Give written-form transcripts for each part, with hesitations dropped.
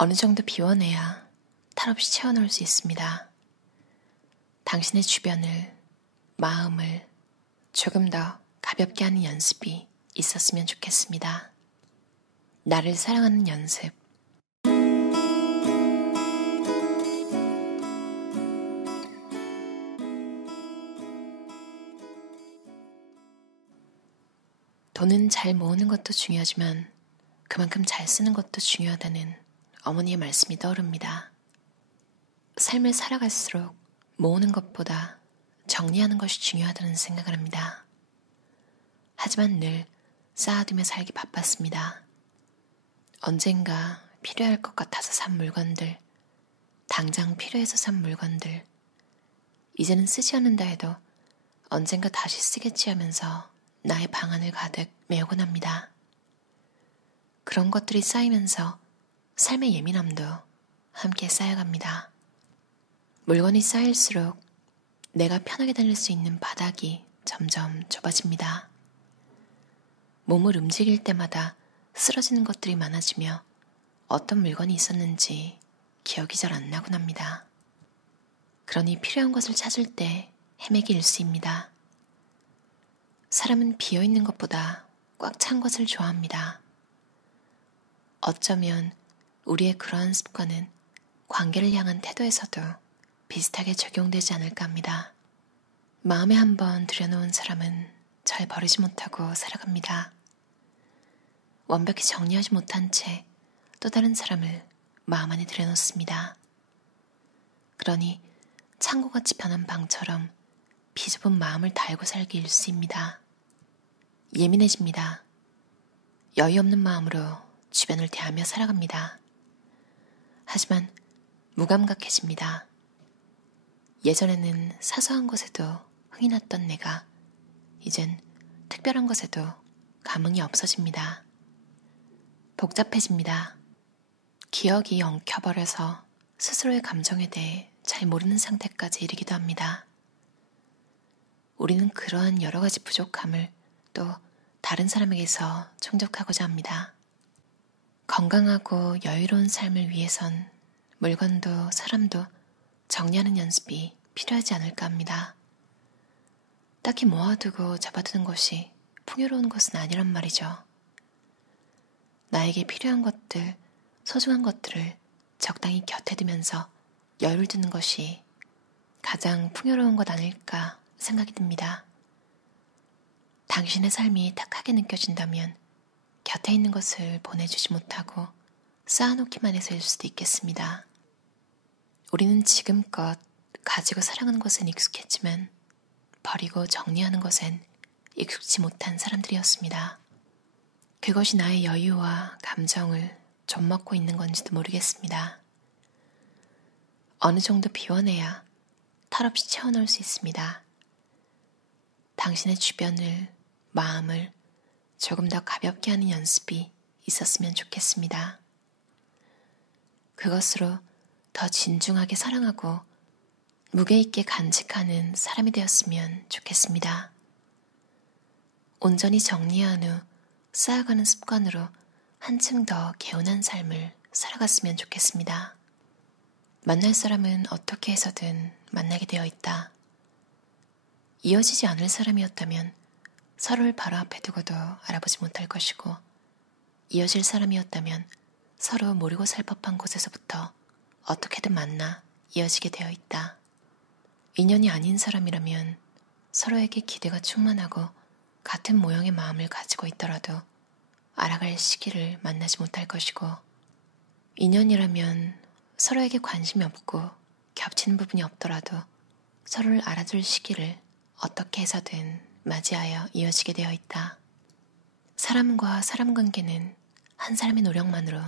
어느 정도 비워내야 탈없이 채워넣을 수 있습니다. 당신의 주변을, 마음을 조금 더 가볍게 하는 연습이 있었으면 좋겠습니다. 나를 사랑하는 연습. 돈은 잘 모으는 것도 중요하지만 그만큼 잘 쓰는 것도 중요하다는 어머니의 말씀이 떠오릅니다. 삶을 살아갈수록 모으는 것보다 정리하는 것이 중요하다는 생각을 합니다. 하지만 늘 쌓아두며 살기 바빴습니다. 언젠가 필요할 것 같아서 산 물건들, 당장 필요해서 산 물건들, 이제는 쓰지 않는다 해도 언젠가 다시 쓰겠지 하면서 나의 방안을 가득 메우곤 합니다. 그런 것들이 쌓이면서 삶의 예민함도 함께 쌓여갑니다. 물건이 쌓일수록 내가 편하게 다닐 수 있는 바닥이 점점 좁아집니다. 몸을 움직일 때마다 쓰러지는 것들이 많아지며 어떤 물건이 있었는지 기억이 잘 안 나곤 합니다. 그러니 필요한 것을 찾을 때 헤매기 일쑤입니다. 사람은 비어있는 것보다 꽉 찬 것을 좋아합니다. 어쩌면 우리의 그러한 습관은 관계를 향한 태도에서도 비슷하게 적용되지 않을까 합니다. 마음에 한번 들여놓은 사람은 잘 버리지 못하고 살아갑니다. 완벽히 정리하지 못한 채 또 다른 사람을 마음 안에 들여놓습니다. 그러니 창고같이 변한 방처럼 비좁은 마음을 달고 살기 일쑤입니다. 예민해집니다. 여유 없는 마음으로 주변을 대하며 살아갑니다. 하지만 무감각해집니다. 예전에는 사소한 것에도 흥이 났던 내가 이젠 특별한 것에도 감흥이 없어집니다. 복잡해집니다. 기억이 엉켜버려서 스스로의 감정에 대해 잘 모르는 상태까지 이르기도 합니다. 우리는 그러한 여러 가지 부족함을 또 다른 사람에게서 충족하고자 합니다. 건강하고 여유로운 삶을 위해선 물건도 사람도 정리하는 연습이 필요하지 않을까 합니다. 딱히 모아두고 잡아두는 것이 풍요로운 것은 아니란 말이죠. 나에게 필요한 것들, 소중한 것들을 적당히 곁에 두면서 여유를 두는 것이 가장 풍요로운 것 아닐까 생각이 듭니다. 당신의 삶이 탁하게 느껴진다면 곁에 있는 것을 보내주지 못하고 쌓아놓기만 해서일 수도 있겠습니다. 우리는 지금껏 가지고 살아가는 것은 익숙했지만 버리고 정리하는 것엔 익숙지 못한 사람들이었습니다. 그것이 나의 여유와 감정을 좀먹고 있는 건지도 모르겠습니다. 어느 정도 비워내야 탈없이 채워넣을 수 있습니다. 당신의 주변을, 마음을 조금 더 가볍게 하는 연습이 있었으면 좋겠습니다. 그것으로 더 진중하게 사랑하고 무게 있게 간직하는 사람이 되었으면 좋겠습니다. 온전히 정리한 후 쌓아가는 습관으로 한층 더 개운한 삶을 살아갔으면 좋겠습니다. 만날 사람은 어떻게 해서든 만나게 되어 있다. 이어지지 않을 사람이었다면 서로를 바로 앞에 두고도 알아보지 못할 것이고, 이어질 사람이었다면 서로 모르고 살 법한 곳에서부터 어떻게든 만나 이어지게 되어 있다. 인연이 아닌 사람이라면 서로에게 기대가 충만하고 같은 모형의 마음을 가지고 있더라도 알아갈 시기를 만나지 못할 것이고, 인연이라면 서로에게 관심이 없고 겹치는 부분이 없더라도 서로를 알아줄 시기를 어떻게 해서든 맞이하여 이어지게 되어 있다. 사람과 사람 관계는 한 사람의 노력만으로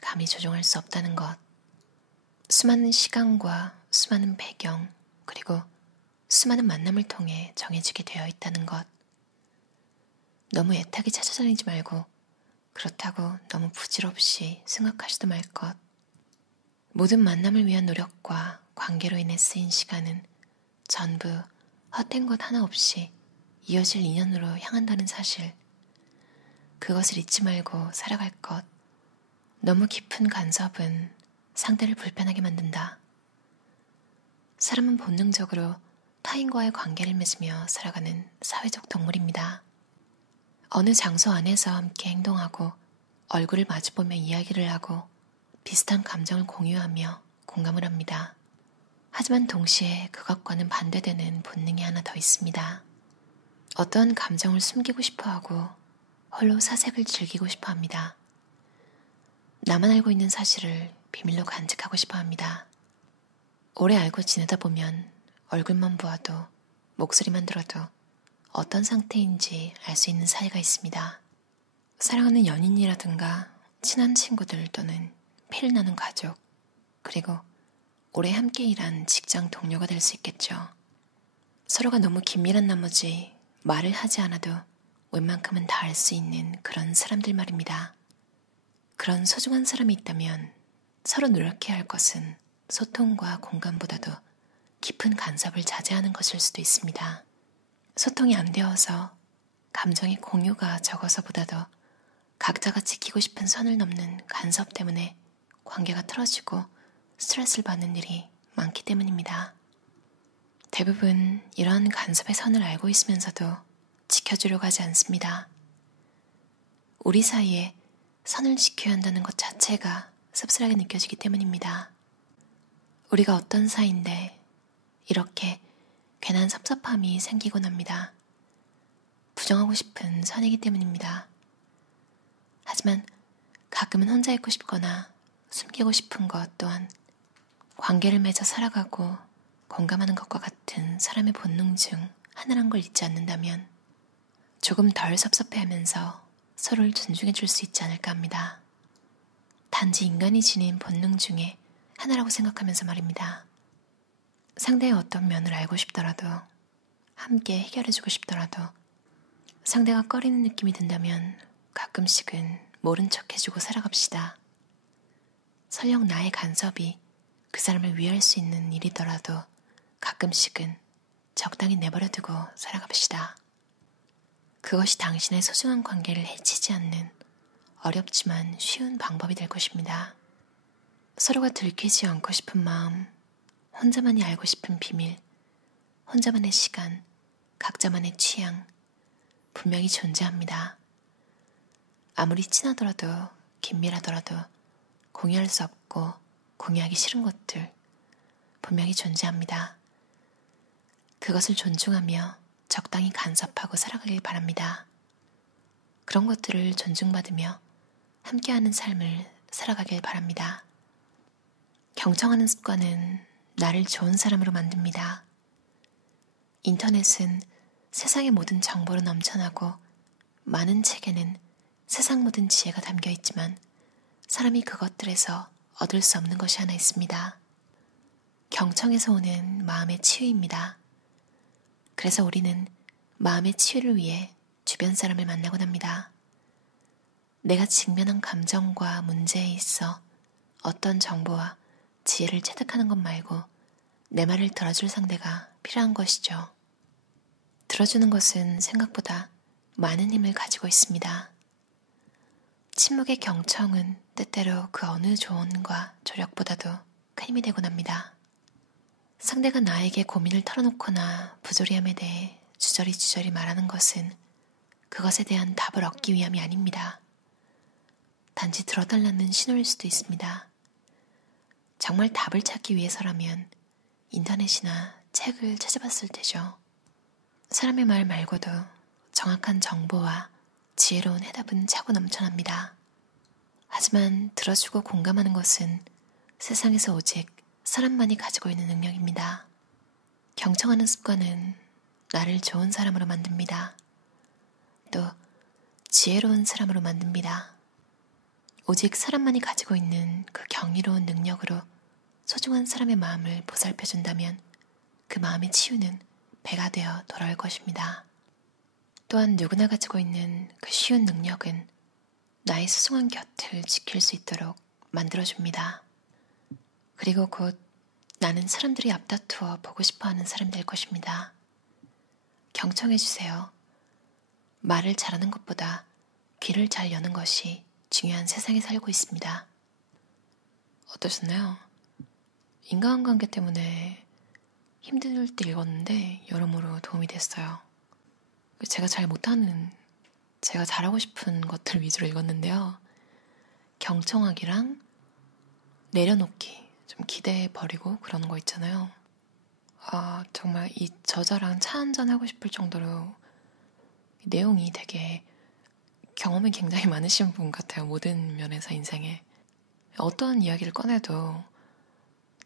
감히 조종할 수 없다는 것. 수많은 시간과 수많은 배경, 그리고 수많은 만남을 통해 정해지게 되어 있다는 것. 너무 애타게 찾아다니지 말고 그렇다고 너무 부질없이 생각하지도 말 것. 모든 만남을 위한 노력과 관계로 인해 쓰인 시간은 전부 헛된 것 하나 없이 이어질 인연으로 향한다는 사실. 그것을 잊지 말고 살아갈 것. 너무 깊은 간섭은 상대를 불편하게 만든다. 사람은 본능적으로 타인과의 관계를 맺으며 살아가는 사회적 동물입니다. 어느 장소 안에서 함께 행동하고 얼굴을 마주보며 이야기를 하고 비슷한 감정을 공유하며 공감을 합니다. 하지만 동시에 그것과는 반대되는 본능이 하나 더 있습니다. 어떤 감정을 숨기고 싶어하고 홀로 사색을 즐기고 싶어합니다. 나만 알고 있는 사실을 비밀로 간직하고 싶어합니다. 오래 알고 지내다 보면 얼굴만 보아도 목소리만 들어도 어떤 상태인지 알 수 있는 사이가 있습니다. 사랑하는 연인이라든가 친한 친구들 또는 피를 나눈 가족, 그리고 오래 함께 일한 직장 동료가 될 수 있겠죠. 서로가 너무 긴밀한 나머지 말을 하지 않아도 웬만큼은 다 알 수 있는 그런 사람들 말입니다. 그런 소중한 사람이 있다면 서로 노력해야 할 것은 소통과 공감보다도 깊은 간섭을 자제하는 것일 수도 있습니다. 소통이 안 되어서 감정의 공유가 적어서보다도 각자가 지키고 싶은 선을 넘는 간섭 때문에 관계가 틀어지고 스트레스를 받는 일이 많기 때문입니다. 대부분 이런 간섭의 선을 알고 있으면서도 지켜주려고 하지 않습니다. 우리 사이에 선을 지켜야 한다는 것 자체가 씁쓸하게 느껴지기 때문입니다. 우리가 어떤 사이인데 이렇게 괜한 섭섭함이 생기곤 합니다. 부정하고 싶은 선이기 때문입니다. 하지만 가끔은 혼자 있고 싶거나 숨기고 싶은 것 또한 관계를 맺어 살아가고 공감하는 것과 같은 사람의 본능 중 하나란 걸 잊지 않는다면 조금 덜 섭섭해하면서 서로를 존중해 줄 수 있지 않을까 합니다. 단지 인간이 지닌 본능 중에 하나라고 생각하면서 말입니다. 상대의 어떤 면을 알고 싶더라도 함께 해결해주고 싶더라도 상대가 꺼리는 느낌이 든다면 가끔씩은 모른 척 해주고 살아갑시다. 설령 나의 간섭이 그 사람을 위할 수 있는 일이더라도 가끔씩은 적당히 내버려두고 살아갑시다. 그것이 당신의 소중한 관계를 해치지 않는 어렵지만 쉬운 방법이 될 것입니다. 서로가 들키지 않고 싶은 마음, 혼자만이 알고 싶은 비밀, 혼자만의 시간, 각자만의 취향, 분명히 존재합니다. 아무리 친하더라도 긴밀하더라도 공유할 수 없고 공유하기 싫은 것들 분명히 존재합니다. 그것을 존중하며 적당히 간섭하고 살아가길 바랍니다. 그런 것들을 존중받으며 함께하는 삶을 살아가길 바랍니다. 경청하는 습관은 나를 좋은 사람으로 만듭니다. 인터넷은 세상의 모든 정보로 넘쳐나고 많은 책에는 세상 모든 지혜가 담겨 있지만 사람이 그것들에서 얻을 수 없는 것이 하나 있습니다. 경청에서 오는 마음의 치유입니다. 그래서 우리는 마음의 치유를 위해 주변 사람을 만나곤 합니다. 내가 직면한 감정과 문제에 있어 어떤 정보와 지혜를 체득하는 것 말고 내 말을 들어줄 상대가 필요한 것이죠. 들어주는 것은 생각보다 많은 힘을 가지고 있습니다. 침묵의 경청은 때때로 그 어느 조언과 조력보다도 큰 힘이 되곤 합니다. 상대가 나에게 고민을 털어놓거나 부조리함에 대해 주저리 말하는 것은 그것에 대한 답을 얻기 위함이 아닙니다. 단지 들어달라는 신호일 수도 있습니다. 정말 답을 찾기 위해서라면 인터넷이나 책을 찾아봤을 테죠. 사람의 말 말고도 정확한 정보와 지혜로운 해답은 차고 넘쳐납니다. 하지만 들어주고 공감하는 것은 세상에서 오직 사람만이 가지고 있는 능력입니다. 경청하는 습관은 나를 좋은 사람으로 만듭니다. 또 지혜로운 사람으로 만듭니다. 오직 사람만이 가지고 있는 그 경이로운 능력으로 소중한 사람의 마음을 보살펴준다면 그 마음의 치유는 배가 되어 돌아올 것입니다. 또한 누구나 가지고 있는 그 쉬운 능력은 나의 소중한 곁을 지킬 수 있도록 만들어줍니다. 그리고 곧 나는 사람들이 앞다투어 보고 싶어하는 사람 될 것입니다. 경청해주세요. 말을 잘하는 것보다 귀를 잘 여는 것이 중요한 세상에 살고 있습니다. 어떠셨나요? 인간관계 때문에 힘들 때 읽었는데 여러모로 도움이 됐어요. 제가 잘 못하는, 제가 잘하고 싶은 것들 위주로 읽었는데요. 경청하기랑 내려놓기, 좀 기대해 버리고 그러는 거 있잖아요. 정말 이 저자랑 차 한잔 하고 싶을 정도로 내용이 되게 경험이 굉장히 많으신 분 같아요. 모든 면에서 인생에. 어떤 이야기를 꺼내도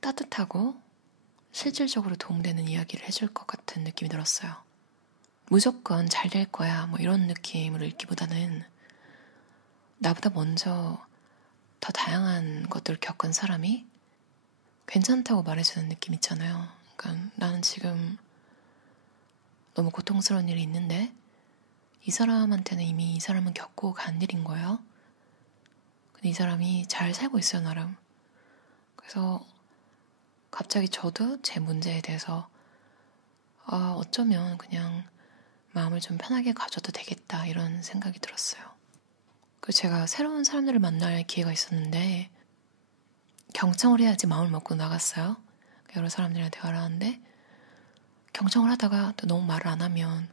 따뜻하고 실질적으로 도움되는 이야기를 해줄 것 같은 느낌이 들었어요. 무조건 잘 될 거야 뭐 이런 느낌으로 읽기보다는 나보다 먼저 더 다양한 것들을 겪은 사람이 괜찮다고 말해주는 느낌 있잖아요. 그러니까 나는 지금 너무 고통스러운 일이 있는데 이 사람한테는 이미 이 사람은 겪고 간 일인 거예요. 근데 이 사람이 잘 살고 있어요, 나름. 그래서 갑자기 저도 제 문제에 대해서 어쩌면 그냥 마음을 좀 편하게 가져도 되겠다 이런 생각이 들었어요. 그리고 제가 새로운 사람들을 만날 기회가 있었는데 경청을 해야지 마음을 먹고 나갔어요. 여러 사람들이랑 대화를 하는데 경청을 하다가 또 너무 말을 안 하면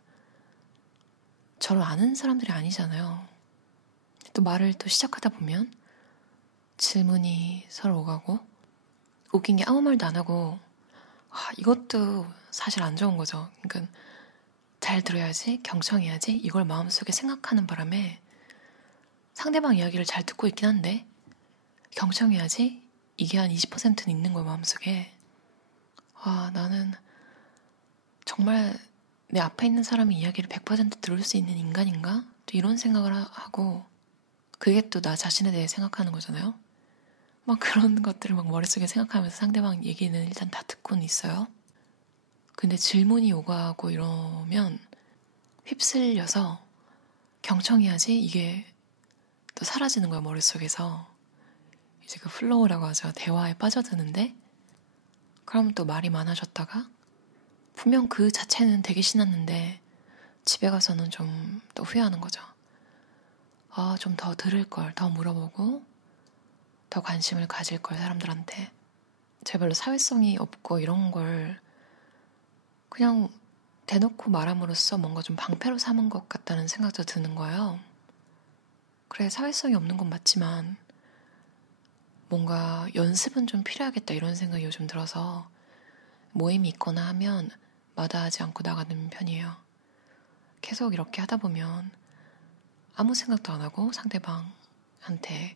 저를 아는 사람들이 아니잖아요. 또 말을 또 시작하다 보면 질문이 서로 오가고 웃긴 게 아무 말도 안 하고 이것도 사실 안 좋은 거죠. 그러니까 잘 들어야지, 경청해야지 이걸 마음속에 생각하는 바람에 상대방 이야기를 잘 듣고 있긴 한데 경청해야지 이게 한 20%는 있는 거예요, 마음속에. 나는 정말 내 앞에 있는 사람의 이야기를 100% 들을 수 있는 인간인가? 또 이런 생각을 하고 그게 또 나 자신에 대해 생각하는 거잖아요. 막 그런 것들을 막 머릿속에 생각하면서 상대방 얘기는 일단 다 듣고는 있어요. 근데 질문이 오가고 이러면 휩쓸려서 경청해야지 이게 또 사라지는 거야, 머릿속에서. 이제 그 플로우라고 하죠. 대화에 빠져드는데 그럼 또 말이 많아졌다가 분명 그 자체는 되게 신났는데 집에 가서는 좀 또 후회하는 거죠. 좀 더 들을 걸, 더 물어보고 더 관심을 가질 걸 사람들한테. 제가 별로 사회성이 없고 이런 걸 그냥 대놓고 말함으로써 뭔가 좀 방패로 삼은 것 같다는 생각도 드는 거예요. 그래, 사회성이 없는 건 맞지만 뭔가 연습은 좀 필요하겠다 이런 생각이 요즘 들어서 모임이 있거나 하면 마다하지 않고 나가는 편이에요. 계속 이렇게 하다 보면 아무 생각도 안 하고 상대방한테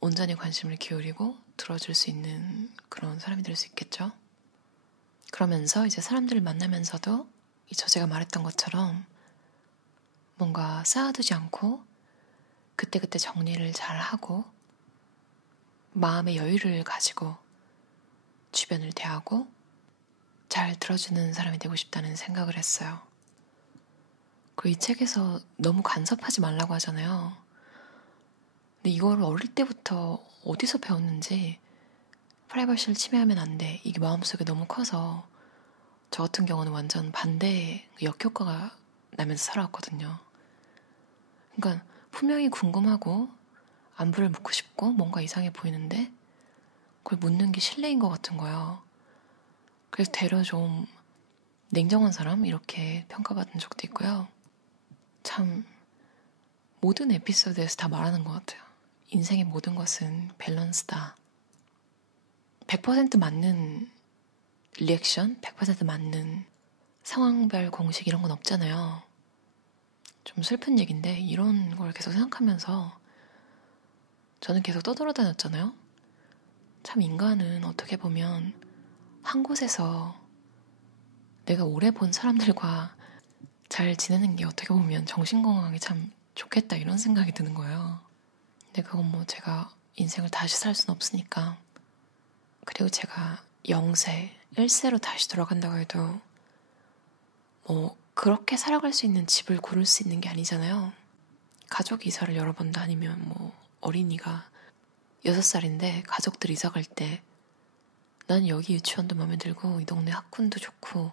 온전히 관심을 기울이고 들어줄 수 있는 그런 사람이 될 수 있겠죠. 그러면서 이제 사람들을 만나면서도 이 저자가 말했던 것처럼 뭔가 쌓아두지 않고 그때그때 정리를 잘 하고 마음의 여유를 가지고 주변을 대하고 잘 들어주는 사람이 되고 싶다는 생각을 했어요. 그리고 이 책에서 너무 간섭하지 말라고 하잖아요. 근데 이걸 어릴 때부터 어디서 배웠는지 프라이버시를 침해하면 안 돼. 이게 마음속에 너무 커서 저 같은 경우는 완전 반대의 역효과가 나면서 살아왔거든요. 그러니까 분명히 궁금하고 안부를 묻고 싶고 뭔가 이상해 보이는데 그걸 묻는 게 실례인 것 같은 거예요. 그래서 되려 좀 냉정한 사람 이렇게 평가받은 적도 있고요. 참 모든 에피소드에서 다 말하는 것 같아요. 인생의 모든 것은 밸런스다. 100% 맞는 리액션, 100% 맞는 상황별 공식 이런 건 없잖아요. 좀 슬픈 얘기인데 이런 걸 계속 생각하면서 저는 계속 떠돌아다녔잖아요. 참 인간은 어떻게 보면 한 곳에서 내가 오래 본 사람들과 잘 지내는 게 어떻게 보면 정신건강에 참 좋겠다 이런 생각이 드는 거예요. 근데 그건 뭐 제가 인생을 다시 살 수는 없으니까. 그리고 제가 0세, 1세로 다시 돌아간다고 해도 뭐 그렇게 살아갈 수 있는 집을 고를 수 있는 게 아니잖아요. 가족 이사를 여러 번 다니면 뭐 어린이가 6살인데 가족들 이사 갈 때 난 여기 유치원도 마음에 들고 이 동네 학군도 좋고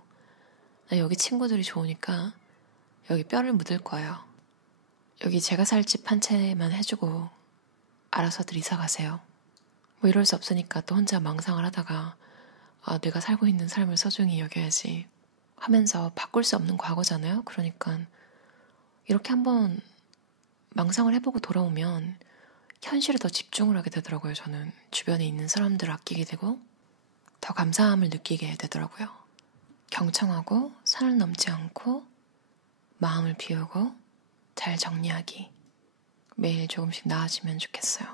난 여기 친구들이 좋으니까 여기 뼈를 묻을 거예요. 여기 제가 살 집 한 채만 해주고 알아서들 이사 가세요. 뭐 이럴 수 없으니까 또 혼자 망상을 하다가 내가 살고 있는 삶을 소중히 여겨야지 하면서 바꿀 수 없는 과거잖아요. 그러니까 이렇게 한번 망상을 해보고 돌아오면 현실에 더 집중을 하게 되더라고요. 저는 주변에 있는 사람들을 아끼게 되고 더 감사함을 느끼게 되더라고요. 경청하고 선을 넘지 않고 마음을 비우고 잘 정리하기. 매일 조금씩 나아지면 좋겠어요.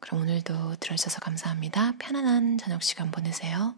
그럼 오늘도 들어주셔서 감사합니다. 편안한 저녁 시간 보내세요.